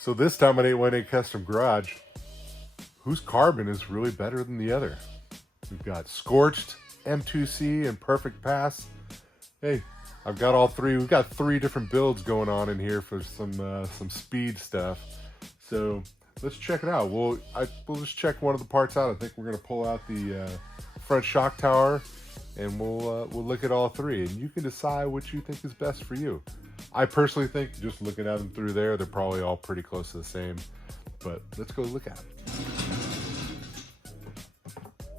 So this time on 818 Custom Garage, whose carbon is really better than the other? We've got Scorched, M2C, and Perfect Pass. Hey, I've got all three. We've got three different builds going on in here for some speed stuff. So let's check it out. We'll just check one of the parts out. I think we're gonna pull out the front shock tower, and we'll look at all three, and you can decide what you think is best for you. I personally think, just looking at them through there, they're probably all pretty close to the same. But let's go look at them.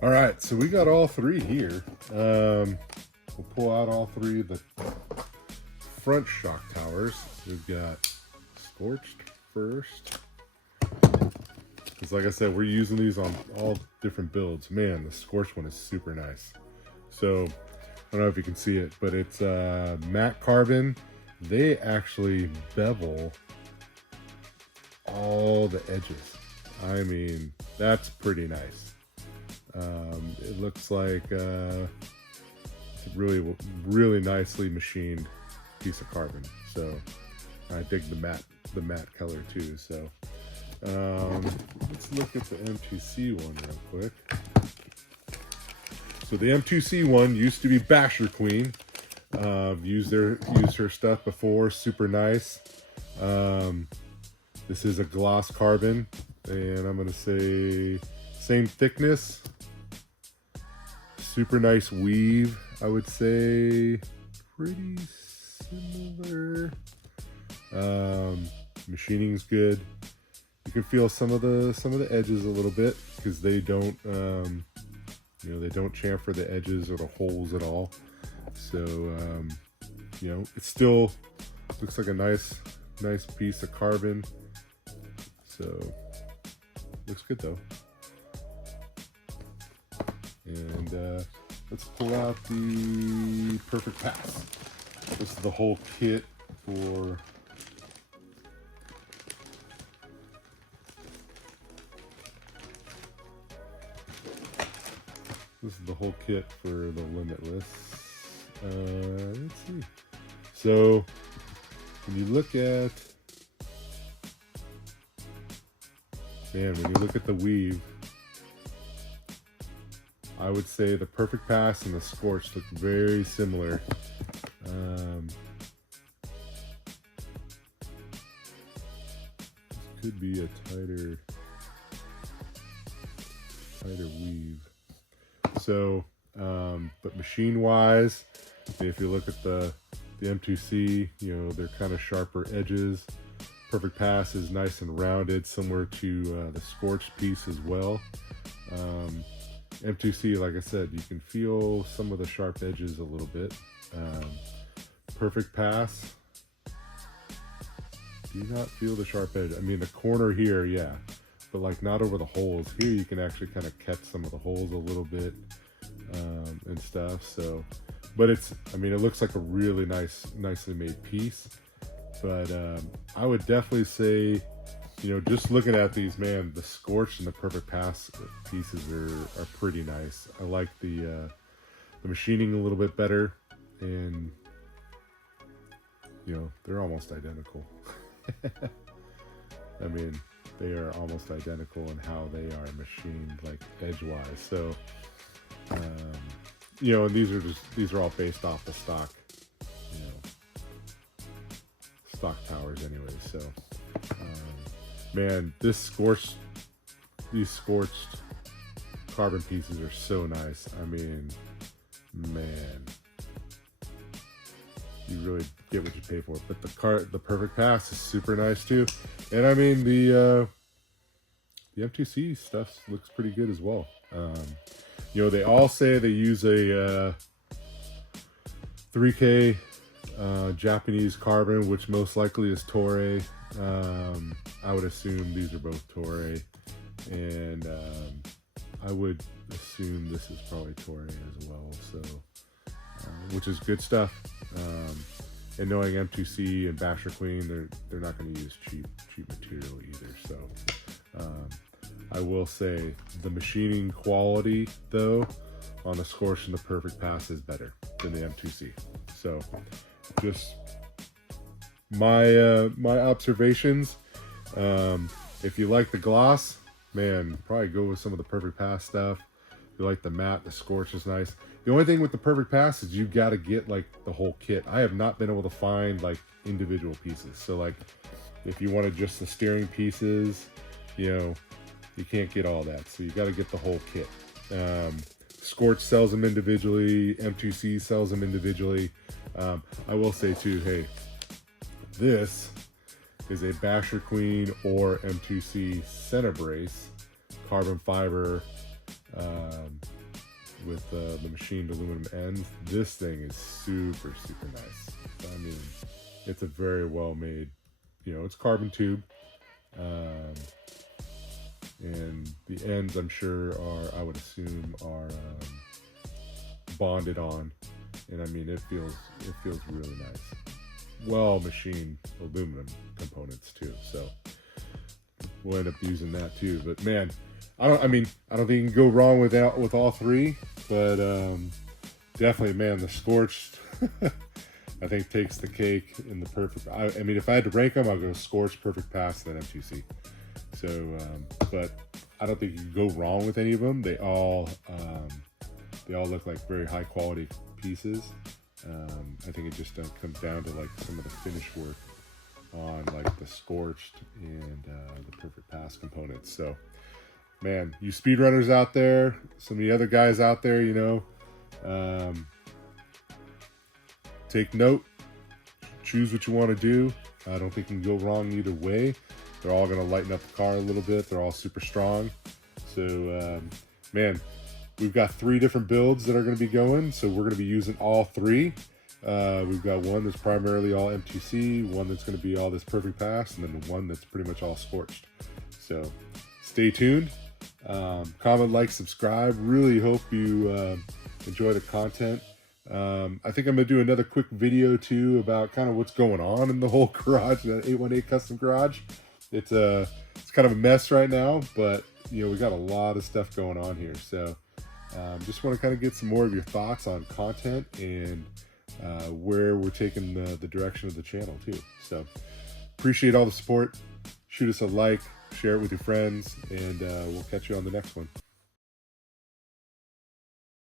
All right, so we got all three here. We'll pull out all three of the front shock towers. We've got Scorched first. Because like I said, we're using these on all different builds. Man, the Scorched one is super nice. So, I don't know if you can see it, but it's matte carbon. They actually bevel all the edges. I mean, that's pretty nice. It looks like it's a really nicely machined piece of carbon. So I dig the matte color too. So let's look at the M2C one real quick. So the M2C one used to be Basher Queen. Used her stuff before. Super nice. This is a gloss carbon, and I'm gonna say same thickness. Super nice weave, I would say. Pretty similar. Machining's good. You can feel some of the edges a little bit because they don't they don't chamfer the edges or the holes at all. So it still looks like a nice piece of carbon. So looks good though. And let's pull out the Perfect Pass. This is the whole kit for the Limitless. Let's see. So when you look at the weave, I would say the Perfect Pass and the Scorched look very similar. This could be a tighter weave. So, but machine-wise, if you look at the M2C, they're kind of sharper edges. Perfect Pass is nice and rounded, similar to the Scorched piece as well. M2C, like I said, you can feel some of the sharp edges a little bit. Perfect Pass, do not feel the sharp edge. I mean, the corner here, yeah, but like not over the holes. Here you can actually kind of catch some of the holes a little bit and stuff. So, but it looks like a really nicely made piece. But I would definitely say, just looking at these, man, the Scorched and the Perfect Pass pieces are pretty nice. I like the machining a little bit better, and they're almost identical. I mean, they are almost identical in how they are machined, like edgewise. So, and these are all based off the stock towers anyway. So, man, these Scorched carbon pieces are so nice. I mean, man, you really get what you pay for. But the Perfect Pass is super nice too. And I mean, the M2C stuff looks pretty good as well. They all say they use a 3K Japanese carbon, which most likely is Toray. I would assume these are both Toray, and I would assume this is probably Toray as well. So, which is good stuff. And knowing M2C and Basher Queen, they're not going to use cheap material either. So, I will say the machining quality though on the Scorched and the Perfect Pass is better than the M2C. So, just my observations. If you like the gloss, man, probably go with some of the Perfect Pass stuff. If you like the matte, the Scorched is nice. The only thing with the Perfect Pass is you got to get like the whole kit. I have not been able to find like individual pieces. So like if you wanted just the steering pieces, you know, you can't get all that. So you got to get the whole kit. Scorched sells them individually. M2C sells them individually. I will say too, hey, this is a Basher Queen or M2C center brace, carbon fiber with the machined aluminum ends. This thing is super, super nice. I mean, it's a very well made, you know, it's carbon tube. And the ends, I'm sure, I would assume, are bonded on. And I mean, it feels really nice. Well machined aluminum components too, so we'll end up using that too. But man, I don't think you can go wrong with all three. But definitely, man, the Scorched I think takes the cake in the perfect. I mean, if I had to rank them, I'll go Scorched, Perfect Pass, then M2C. So, but I don't think you can go wrong with any of them. They all look like very high quality pieces. I think it just comes down to like some of the finish work on like the Scorched and the Perfect Pass components. So, man, you speedrunners out there, some of the other guys out there, you know, take note, choose what you want to do. I don't think you can go wrong either way. They're all going to lighten up the car a little bit. They're all super strong. So, man, we've got 3 different builds that are going to be going. So we're going to be using all 3. We've got one that's primarily all M2C, one that's going to be all this Perfect Pass, and then one that's pretty much all Scorched. So stay tuned. Comment, like, subscribe. Really hope you enjoy the content. I think I'm going to do another quick video too about kind of what's going on in the whole garage, that 818 custom garage. It's kind of a mess right now, but you know, we got a lot of stuff going on here. So just want to kind of get some more of your thoughts on content and where we're taking the direction of the channel too. So appreciate all the support. Shoot us a like, share it with your friends, and we'll catch you on the next one.